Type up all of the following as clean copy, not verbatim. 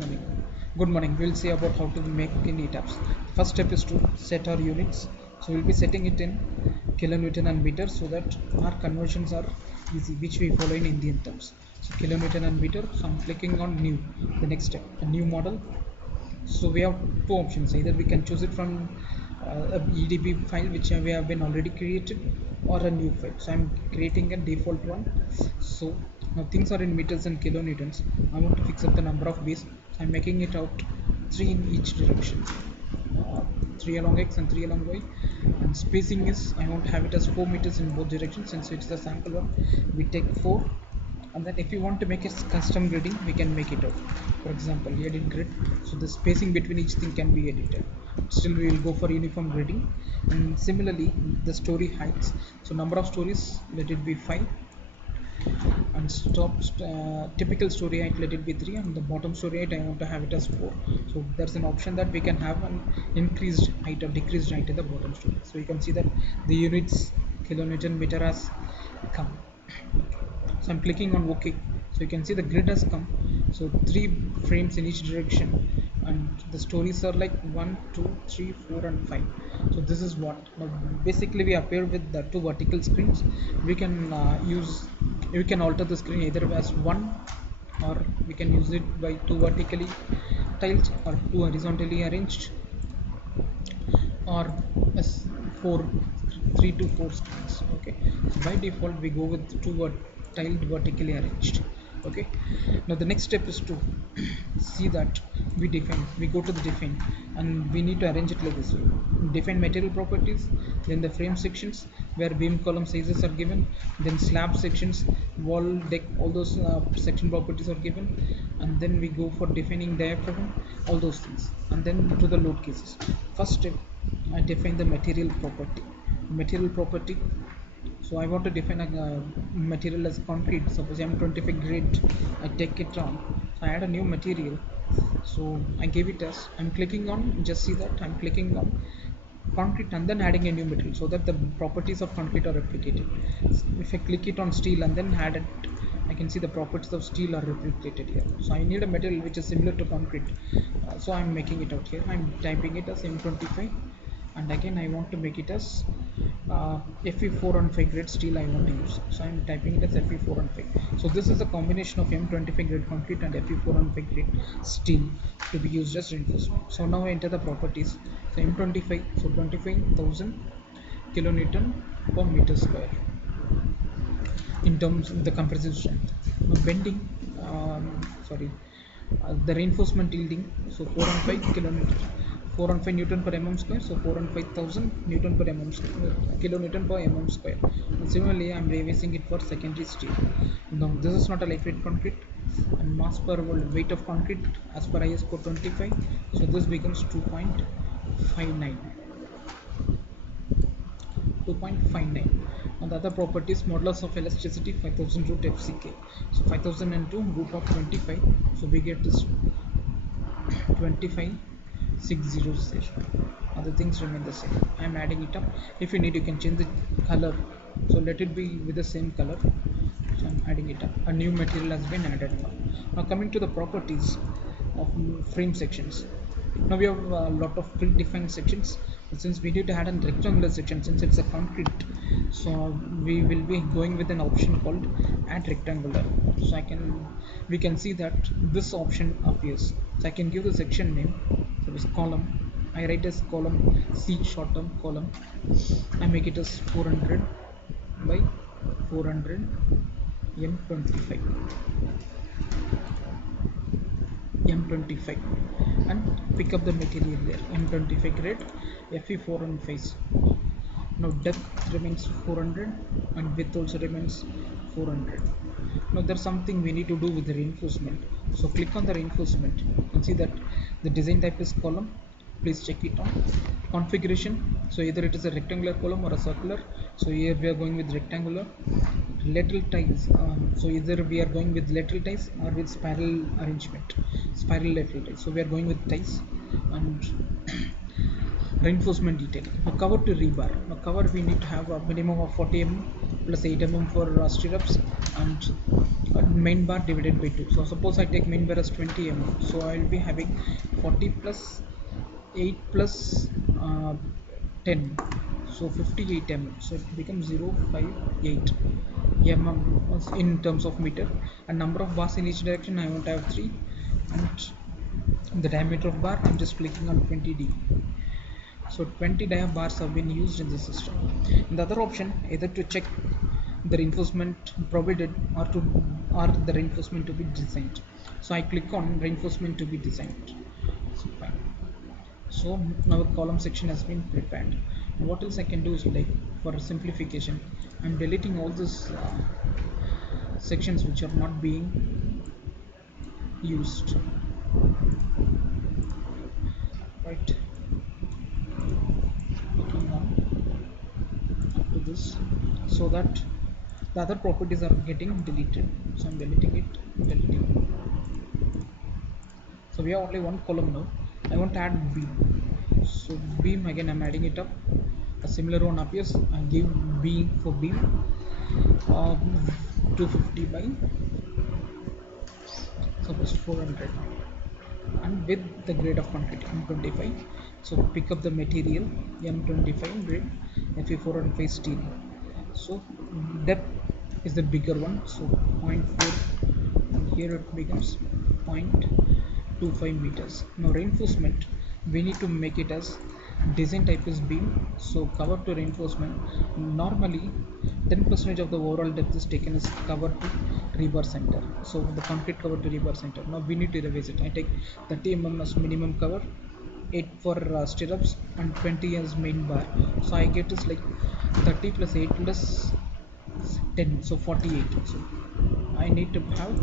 morning. Good morning. We'll see about how to make in Etabs. First step is to set our units. So we'll be setting it in kilonewton and meter so that our conversions are easy, which we follow in Indian terms. So kilonewton and meter. So I'm clicking on new. The next step, a new model. So we have two options. Either we can choose it from a EDB file which we have been already created, or a new file. So I'm creating a default one. So now things are in meters and kilonewtons. I want to fix up the number of bays. So I'm making it out 3 in each direction, 3 along x and 3 along y, and spacing is I want to have it as 4 meters in both directions. Since it's the sample one, we take 4. And then if you want to make a custom gridding, we can make it out. For example, edit grid. So the spacing between each thing can be edited. Still we will go for uniform gridding. And similarly the story heights, so number of stories, let it be 5, and typical story height, let it be 3, and the bottom story height I want to have it as 4. So there's an option that we can have an increased height or decreased height in the bottom story. So you can see that the units kilonewton meter has come. So I'm clicking on OK. So you can see the grid has come. So 3 frames in each direction, and the stories are like 1, 2, 3, 4 and 5. So this is what now basically we appear with the 2 vertical screens. We can alter the screen either as 1, or we can use it by 2 vertically tiled or 2 horizontally arranged, or as 3 to 4 screens. Okay, so by default we go with 2 tiled vertically arranged. Okay, now the next step is to see that we go to the define, and we need to arrange it like this way. Define material properties, then the frame sections where beam column sizes are given, then slab sections, wall, deck, all those section properties are given, and then we go for defining diaphragm, all those things, and then to the load cases. First step, I define the material property. So I want to define a material as concrete. Suppose M25 grade, I take it on. So I add a new material. So I gave it as, I'm clicking on, just see that I'm clicking on concrete and then adding a new material so that the properties of concrete are replicated. If I click it on steel and then add it, I can see the properties of steel are replicated here. So I need a material which is similar to concrete. So I'm making it out here. I'm typing it as M25, and again I want to make it as Fe415 grade steel I want to use. So I'm typing it as Fe415. So this is a combination of M25 grade concrete and Fe415 grade steel to be used as reinforcement. So now I enter the properties. So M25, so 25,000 kilonewton per meter square in terms of the compressive strength. Now bending, the reinforcement yielding, so 415 kilonewton, 415 Newton per mm square, so 415,000 Newton per mm square, kilonewton per mm square. And similarly, I am revising it for secondary steel. Now this is not a lightweight concrete, and mass per weight of concrete as per IS 425. So this becomes 2.59. And the other properties, modulus of elasticity 5000 root FCK. So 5002 root of 25. So we get this 25,600. Other things remain the same. I am adding it up. If you need, you can change the color. So let it be with the same color. So I'm adding it up. A new material has been added now. Now coming to the properties of frame sections. Now we have a lot of predefined sections. Since we need to add a rectangular section, since it's a concrete, so we will be going with an option called add rectangular. So we can see that this option appears. So I can give the section name. So this column, I write as column C, short term column. I make it as 400 by 400 M25, and pick up the material there, M25 grade Fe415. Now depth remains 400 and width also remains 400. Now there's something we need to do with the reinforcement. So click on the reinforcement and see that the design type is column. Please check it on configuration. So either it is a rectangular column or a circular. So here we are going with rectangular. Lateral ties, so either we are going with lateral ties or with spiral arrangement, spiral lateral ties. So we are going with ties. And reinforcement detail. Now cover to rebar. Now cover, we need to have a minimum of 40 mm plus 8 mm for stirrups, and main bar divided by 2. So suppose I take main bar as 20 mm, so I will be having 40 plus 8 plus 10, so 58 mm, so it becomes 058 mm in terms of meter, and number of bars in each direction I want to have 3, and the diameter of bar I'm just clicking on 20d. So 20 dia bars have been used in the system. In the other option, either to check the reinforcement provided or the reinforcement to be designed. So I click on reinforcement to be designed. So fine. So now a column section has been prepared. What else I can do is, like, for simplification, I'm deleting all these sections which are not being used. Right. Clicking on to this, so that the other properties are getting deleted. So I'm deleting it, deleting. So we have only one column now. I want to add beam. So beam, again I'm adding it up. A similar one appears. I give beam for beam 250 by suppose 400, and with the grade of concrete M25. So pick up the material M25 grade Fe405 steel. So depth is the bigger one, so 0.4, and here it becomes 0.25 meters. Now reinforcement, we need to make it as design type is beam. So cover to reinforcement, normally 10% of the overall depth is taken as cover to rebar center. So the concrete cover to rebar center, now we need to revise it. I take 30 mm as minimum cover, 8 for stirrups, and 20 as main bar. So I get is like 30 plus 8 plus 10, so 48. So I need to have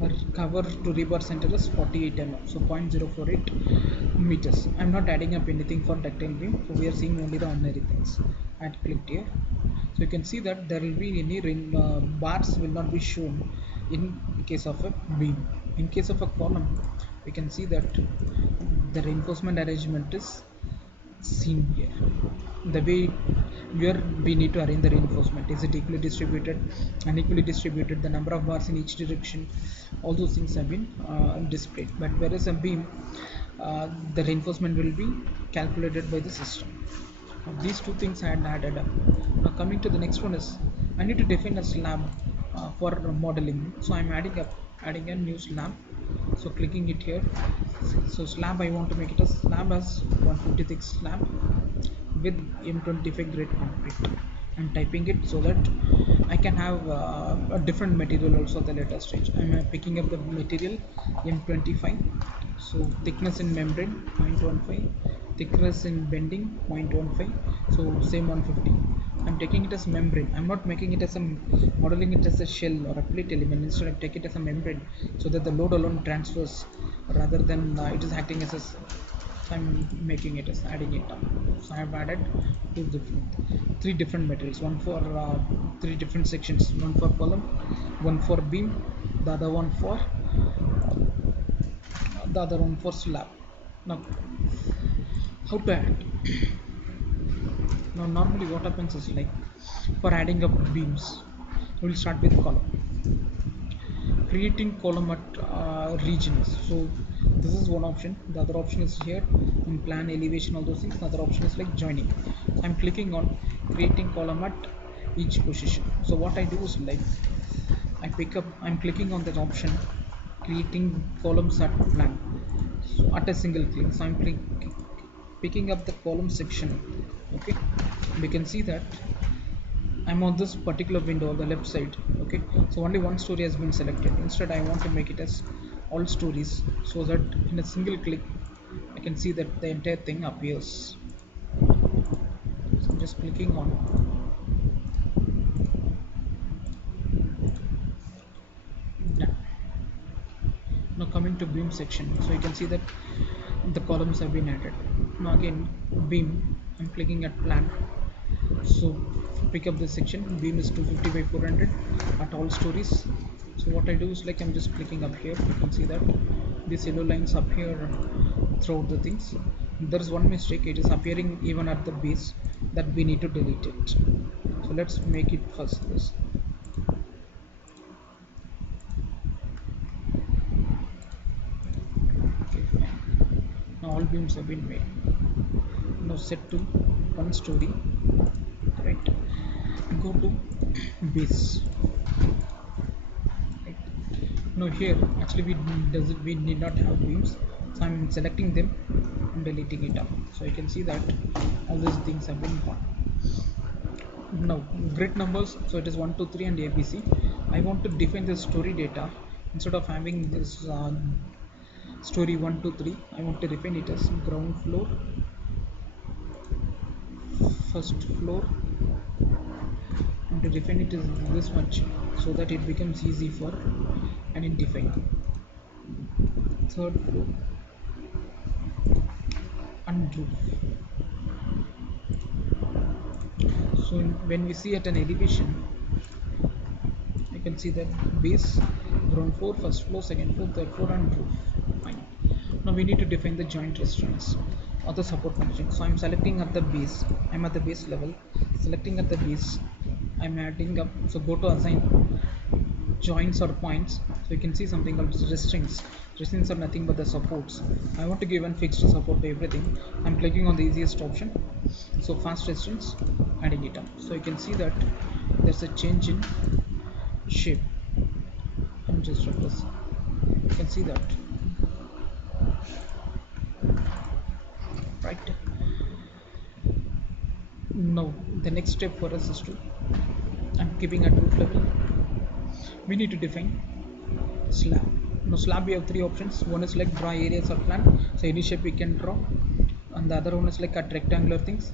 a cover to rebar center is 48 mm, so 0.048 meters. I'm not adding up anything for ductile beam, so we are seeing only the ordinary things. I had clicked here, so you can see that there will be any bars will not be shown in case of a beam. In case of a column, we can see that the reinforcement arrangement is seen here. The way where we need to arrange the reinforcement, is it equally distributed, unequally distributed, the number of bars in each direction, all those things have been displayed. But whereas a beam, the reinforcement will be calculated by the system. These two things I had added up. Now coming to the next one is, I need to define a slab for modeling. So I'm adding a new slab. So clicking it here. So slab, I want to make it a slab as 156 slab with M25 grade concrete. I'm typing it so that I can have a different material also at the later stage. I'm picking up the material M25. So thickness in membrane 0.15, thickness in bending 0.15, so same 150. I'm taking it as membrane. I'm not making it as a modeling it as a shell or a plate element. Instead, I take it as a membrane so that the load alone transfers rather than it is acting as a. So I'm making it as adding it up. So I have added three different materials. One for three different sections. One for column, one for beam, the other one for slab. Now, how to add? Now, normally what happens is, like, for adding up beams, we will start with column. Creating column at regions. So this is one option. The other option is here in plan, elevation, all those things. The other option is like joining. So I'm clicking on creating column at each position. So what I do is, like, I'm clicking on that option, creating columns at plan. So at a single click, so I'm picking up the column section. Okay, we can see that I'm on this particular window on the left side. Okay, so only one story has been selected. Instead, I want to make it as all stories, so that in a single click I can see that the entire thing appears. So I'm just clicking on done. Now coming to beam section, so you can see that the columns have been added. Now again, beam, I'm clicking at plan. So pick up this section. Beam is 250 by 400 at all stories. So what I do is, like, I'm just clicking up here. You can see that these yellow lines appear throughout the things. There is one mistake, it is appearing even at the base, that we need to delete it. So let's make it first this. all beams have been made. Now set to one story, right? Go to base, right? Now here actually we need not have beams, so I'm selecting them and deleting it up, so you can see that all these things have been gone. Now grid numbers, so it is 1 2 3 and ABC. I want to define the story data. Instead of having this story 1 2 3, I want to define it as ground floor, first floor, and to define it as this much so that it becomes easy for identifying. Third floor and roof. So when we see at an elevation, you can see that base, ground floor, first floor, second floor, third floor, and roof. Fine. Now we need to define the joint restraints or the support connection. So I'm selecting at the base. I'm at the base level. Selecting at the base. I'm adding up. So go to assign joints or points. So you can see something called restraints. Restraints are nothing but the supports. I want to give one fixed support to everything. I'm clicking on the easiest option. So fast restraints, adding it up. So you can see that there's a change in shape. I'm just repressing. You can see that, right? Now the next step for us is to, I'm keeping at roof level. We need to define slab. Now slab we have three options. One is like draw areas or plan, so any shape we can draw, and the other one is like cut rectangular things,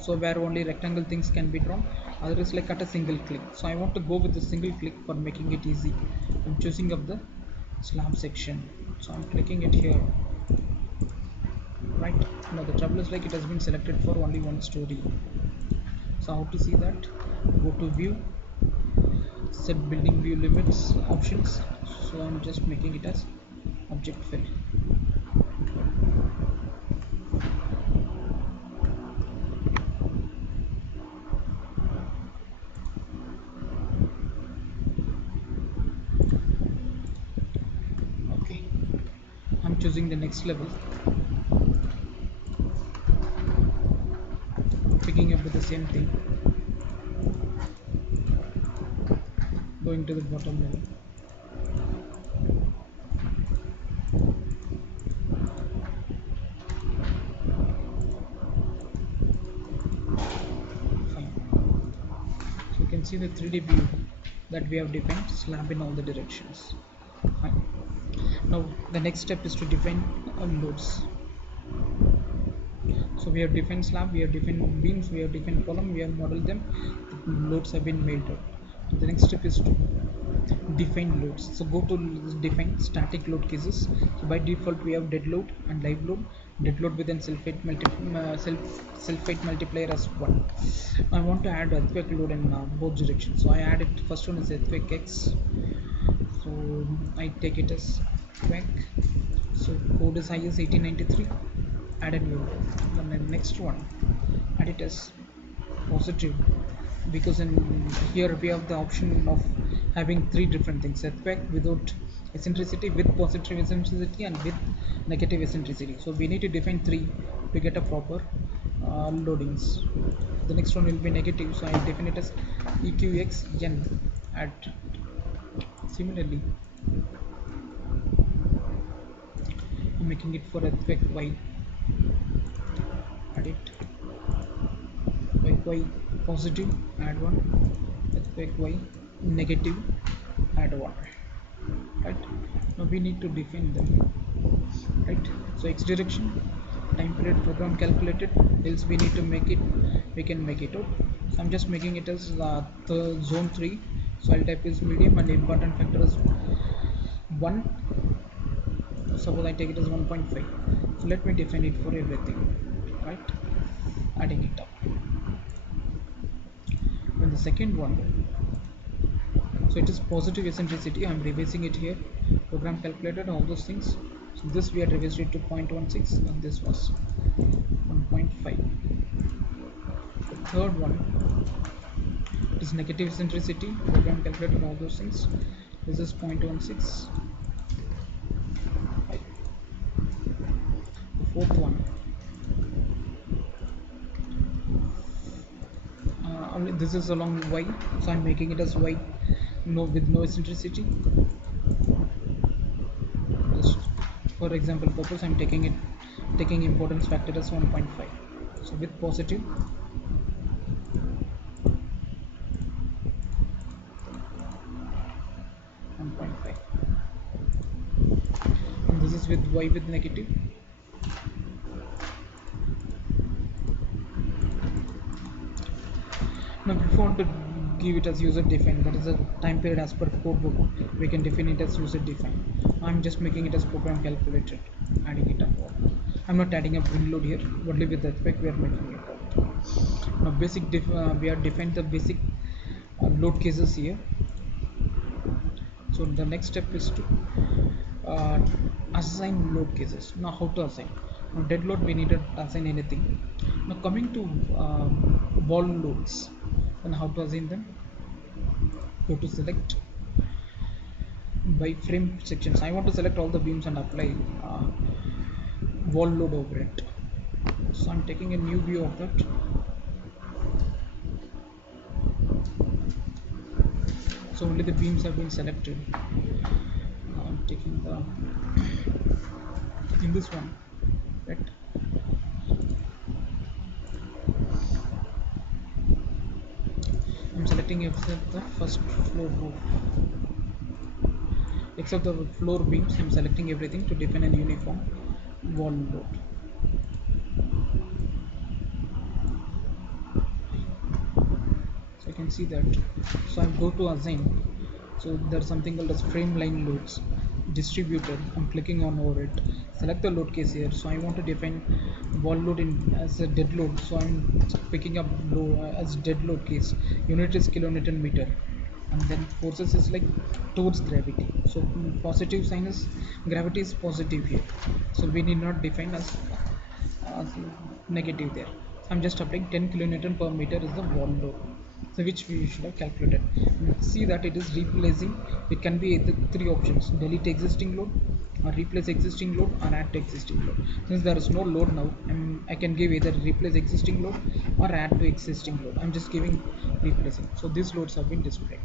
so where only rectangle things can be drawn. Other is like cut a single click. So I want to go with the single click for making it easy. I'm choosing up the slab section, so I'm clicking it here, right? Now the trouble is like it has been selected for only one story. So how to see that? Go to view, set building view limits options. So I'm just making it as object fill. Okay, I'm choosing the next level, picking up with the same thing, going to the bottom level. Fine. So you can see the 3D view that we have defined slab in all the directions. Fine. Now the next step is to define loads. So we have defined slab, we have defined beams, we have defined column, we have modeled them, the loads have been mailed out. The next step is to define loads. So go to define static load cases. So by default we have dead load and live load. Dead load with an self-weight multiplier as 1. I want to add earthquake load in both directions. So I add it, first one is earthquake X. So I take it as earthquake. So code is IS 1893. Add a new load. Then the next one, add it as positive, because in here we have the option of having three different things: earthquake without eccentricity, with positive eccentricity, and with negative eccentricity. So we need to define three to get a proper loadings. The next one will be negative, so I define it as EQXN. Add similarly, I'm making it for earthquake Y. Add it earthquake Y positive, add 1, earthquake Y negative, add 1, right? Now we need to define them, right? So X direction, time period program calculated, else we need to make it, we can make it out. So I'm just making it as the zone 3, soil type is medium, and important factor is 1. Suppose I take it as 1.5. So let me define it for everything, right? Adding it up. And the second one, so it is positive eccentricity. I'm revising it here, program calculated, all those things. So this we had revised it to 0.16 and this was 1.5. The third one, it is negative eccentricity, program calculated, all those things. This is 0.16. fourth one, this is along y, so I'm making it as y, no, with no eccentricity. Just for example purpose, I'm taking importance factor as 1.5. So with positive, 1.5, and this is with y with negative. Now if you want to give it as user defined, that is a time period as per code book, we can define it as user defined. I'm just making it as program calculated, adding it up. I'm not adding a win load here, only with the effect we are making it out. Now we have defined the basic load cases here. So the next step is to uh, assign load cases. Now how to assign? Now dead load, we need to assign anything. Now coming to wall loads, and how to assign them? Go to select by frame sections. I want to select all the beams and apply wall load over it. So I'm taking a new view of that. So only the beams have been selected. I'm taking the in this one, right? I'm selecting except the first floor roof, except the floor beams. I'm selecting everything to define a uniform wall load. So I can see that. So I go to assign. So there's something called as frame line loads distributed. I'm clicking on over it, select the load case here. So I want to define wall load in as a dead load, so I'm picking up load as dead load case. Unit is kilonewton meter, and then forces is like towards gravity. So positive sign is gravity is positive here, so we need not define as negative there. I'm just applying 10 kilonewton per meter is the wall load, so which we should have calculated. See that it is replacing. It can be either three options: delete existing load, or replace existing load, or add to existing load. Since there is no load now, I can give either replace existing load or add to existing load. I'm just giving replacing. So these loads have been displayed.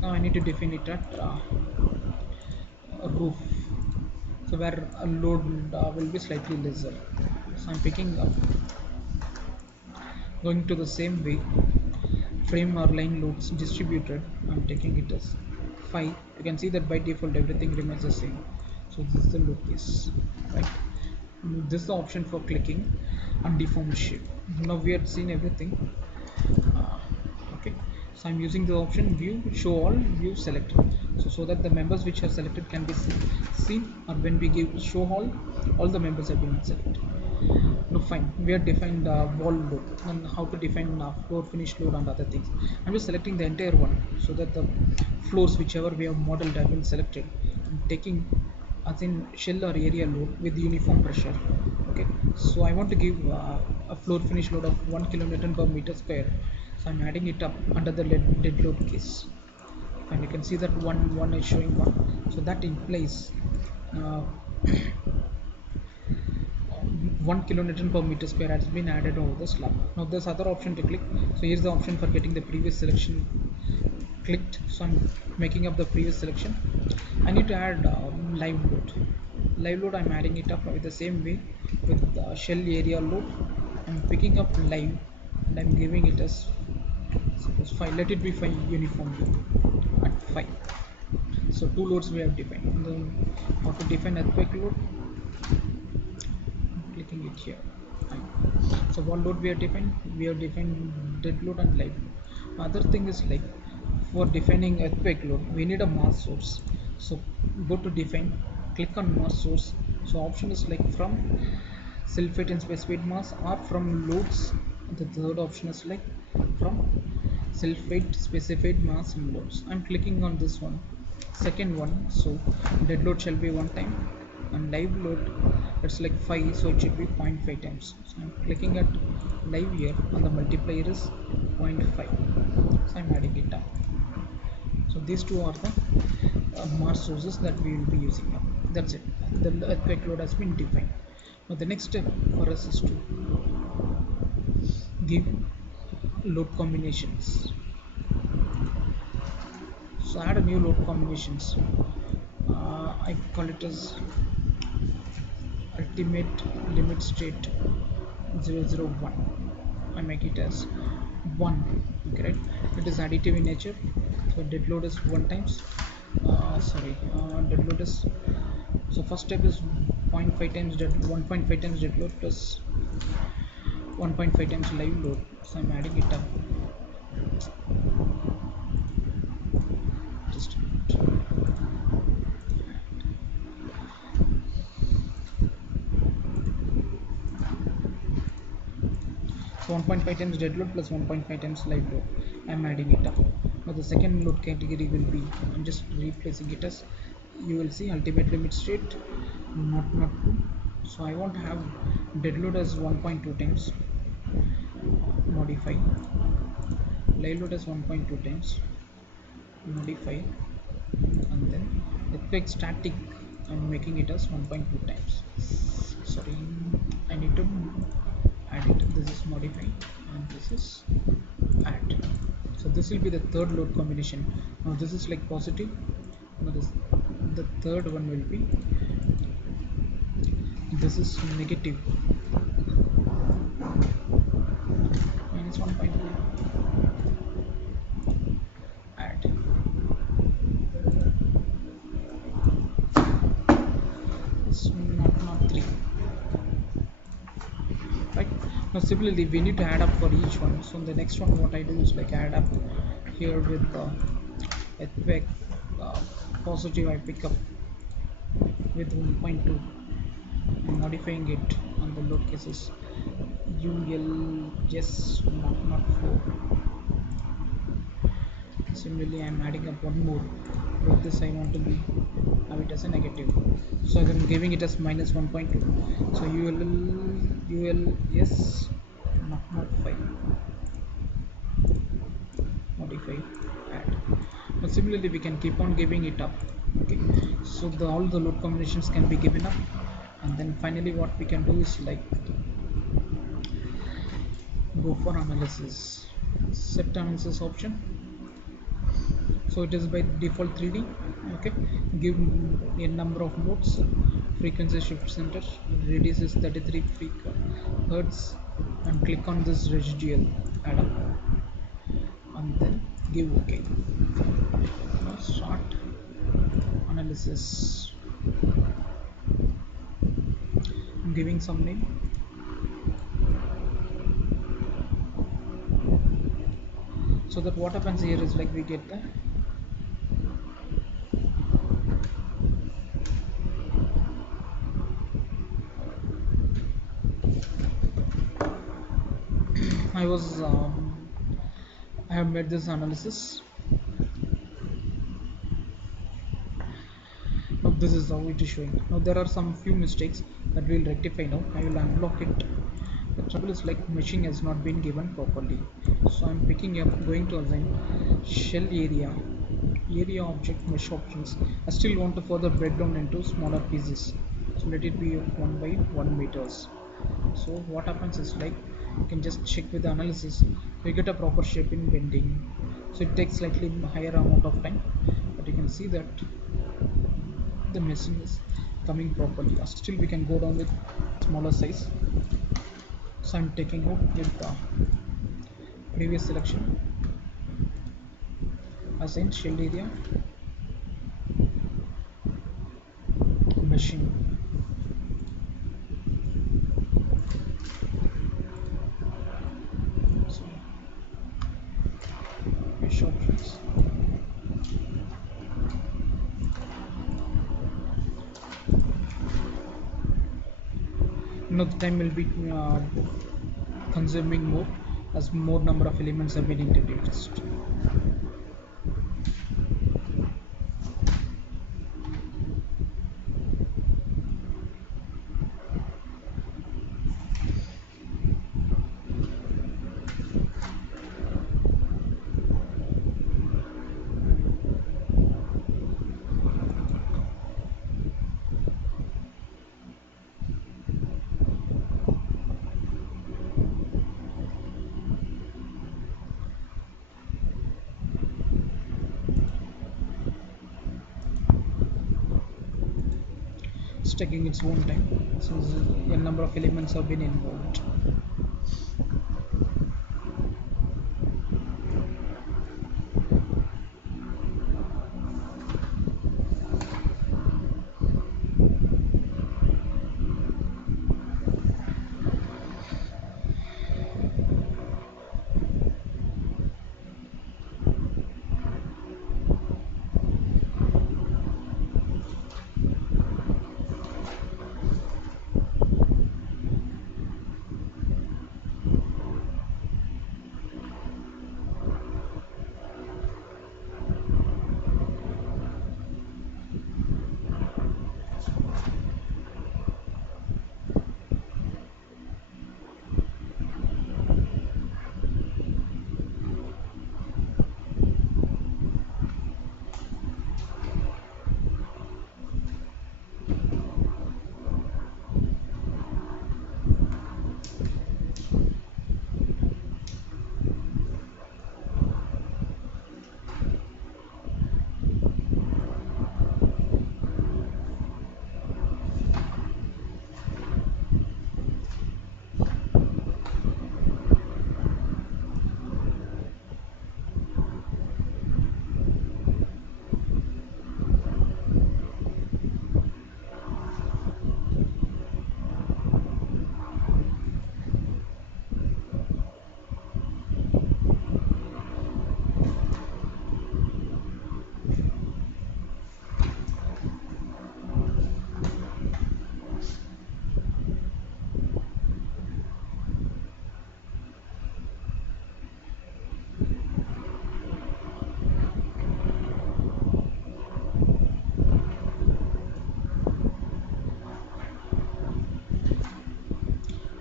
Now I need to define it at a roof, so where a load will be slightly lesser. So I'm picking up, going to the same way, frame or line loads distributed. I'm taking it as 5. You can see that by default everything remains the same. So this is the load case, right? This is the option for clicking undeformed shape. Now we have seen everything. Okay, so I'm using the option view show all view selected, so that the members which are selected can be seen, or when we give show all the members have been selected. No, fine, we have defined wall load and how to define floor finish load and other things. I'm just selecting the entire one, so that the floors whichever we have modeled have been selected. I'm taking as in shell or area load with uniform pressure. Okay, so I want to give a floor finish load of 1 kilonewton per meter square. So I'm adding it up under the dead load case, and you can see that one is showing 1, so that implies 1 kilonewton per meter square has been added over the slab. Now there's other option to click. So here's the option for getting the previous selection clicked. So I'm making up the previous selection. I need to add live load. Live load, I'm adding it up with the same way with shell area load. I'm picking up live and I'm giving it as suppose 5. Let it be 5 uniformly at 5. So 2 loads we have defined. And then how to define earthquake load? Clicking it here. So one load we have defined dead load and live load. Other thing is like for defining earthquake load, we need a mass source. So go to define, click on mass source. So option is like from sulfate and specified mass, or from loads. The third option is like from sulfate specified mass and loads. I'm clicking on this one, second one. So dead load shall be 1 time, and live load, it's like 5, so it should be 0.5 times. So I'm clicking at live here, and the multiplier is 0.5. So I'm adding it up. So these two are the mass sources that we will be using now. That's it. The earthquake load has been defined. Now the next step for us is to give load combinations. So add a new load combinations. I call it as ultimate limit state 001. I make it as 1. Okay, right? It is additive in nature. So dead load is 1 times. Dead load is, so first step is 0.5 times dead 1.5 times dead load plus 1.5 times live load. So I'm adding it up. Just a minute. So 1.5 times dead load plus 1.5 times live load. I'm adding it up. Now the second load category will be, I'm just replacing it as, you will see ultimate limit state not 2. So I want to have dead load as 1.2 times, modify, live load as 1.2 times, modify, and then earthquake static I'm making it as 1.2 times. Sorry, I need to add it. This is modify and this is add. So this will be the third load combination. Now this is like positive. Now the third one will be, this is negative, minus 1.2, add. It's not 3. Right. Now similarly we need to add up for each one. So the next one what I do is like add up here with the earthquake positive. I pick up with 1.2. I'm modifying it on the load cases UL, yes, not 4. Similarly I'm adding up one more, but this I want to be have it as a negative, so I'm giving it as minus 1.2. So UL, yes, not 5, modify, add. Now similarly we can keep on giving it up. Okay, so all the load combinations can be given up, and then finally what we can do is like go for analysis, set analysis option. So it is by default 3D. Okay, give a number of modes, frequency shift center, radius is 33 hertz, and click on this residual add up and then give OK. Now start analysis. I'm giving some name. So that what happens here is like we get the I have made this analysis. Now this is how it is showing. Now there are some few mistakes that we will rectify. Now I will unblock it. The trouble is like meshing has not been given properly. So I'm picking up, going to assign shell area object mesh options. I still want to further break down into smaller pieces. So let it be 1 by 1 meters. So what happens is like you can just check with the analysis, we get a proper shape in bending. So it takes slightly higher amount of time, but you can see that the machine is coming properly. Still we can go down with smaller size. So I'm taking out with the previous selection, assign shell area, machine. So mesh options. Now the time will be consuming more as more number of elements have been introduced. It's taking its own time since a number of elements have been involved.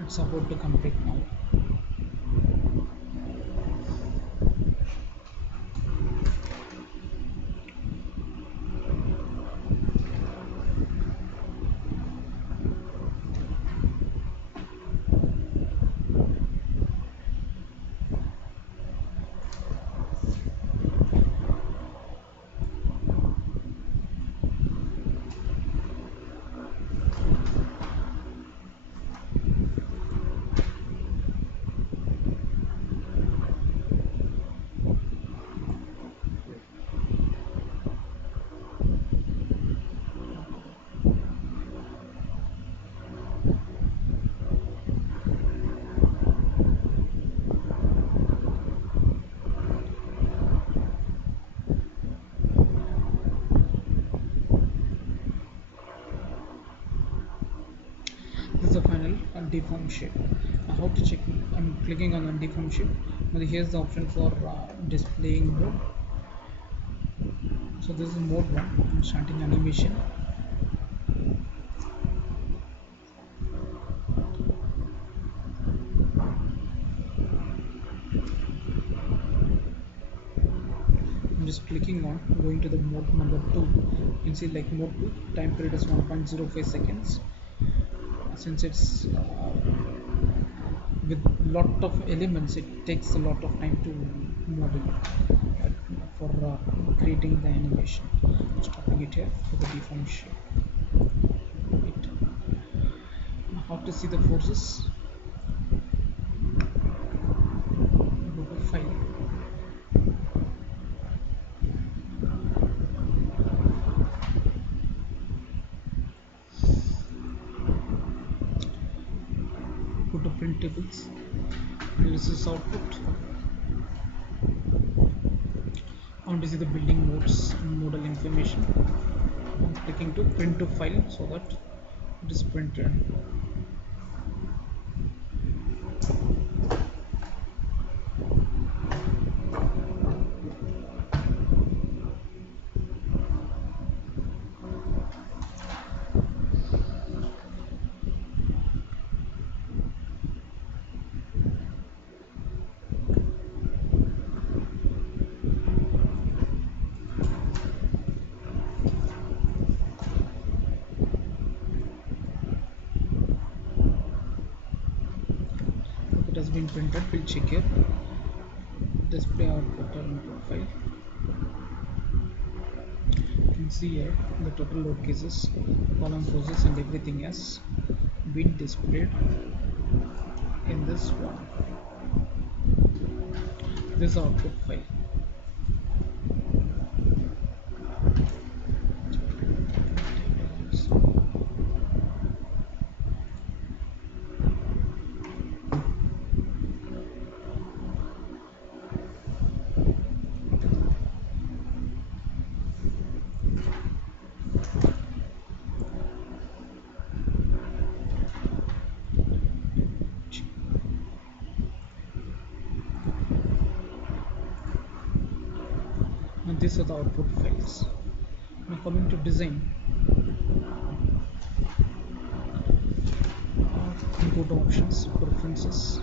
It's about to complete now. This is the final deform shape. How to check? I'm clicking on deform shape. Now here's the option for displaying mode. So this is mode 1. I'm starting animation. I'm just clicking on going to the mode number 2. You can see like mode 2 time period is 1.05 seconds. Since it's with lot of elements, it takes a lot of time to model for creating the animation. Stopping it here for the deform shape. It, how to see the forces? Go to file. Go to print tables. This is output. I want to see the building modes and model information. I'm clicking to print to file so that it is printed. It has been printed. We'll check here. Display output or input file. You can see here the total load cases, column poses and everything has been displayed in this one. This output file. And these are the output files. Now coming to design, input options, preferences,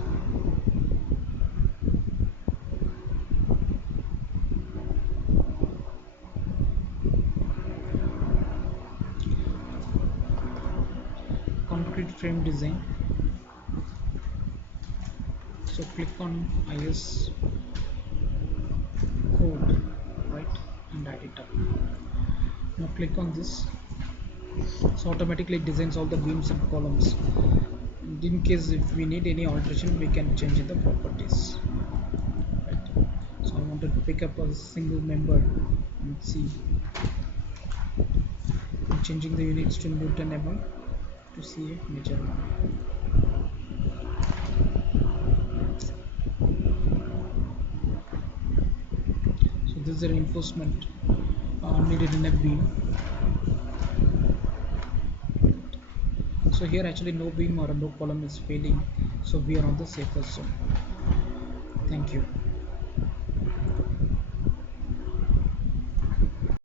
concrete frame design. So click on IS code, right, and add it up. Now click on this, so automatically it designs all the beams and columns. And in case if we need any alteration, we can change in the properties, right? So I wanted to pick up a single member and see. I'm changing the units to Newton mm to see a measurement. So this is a reinforcement needed in a beam. So here actually no beam or no column is failing, so we are on the safer zone. Thank you.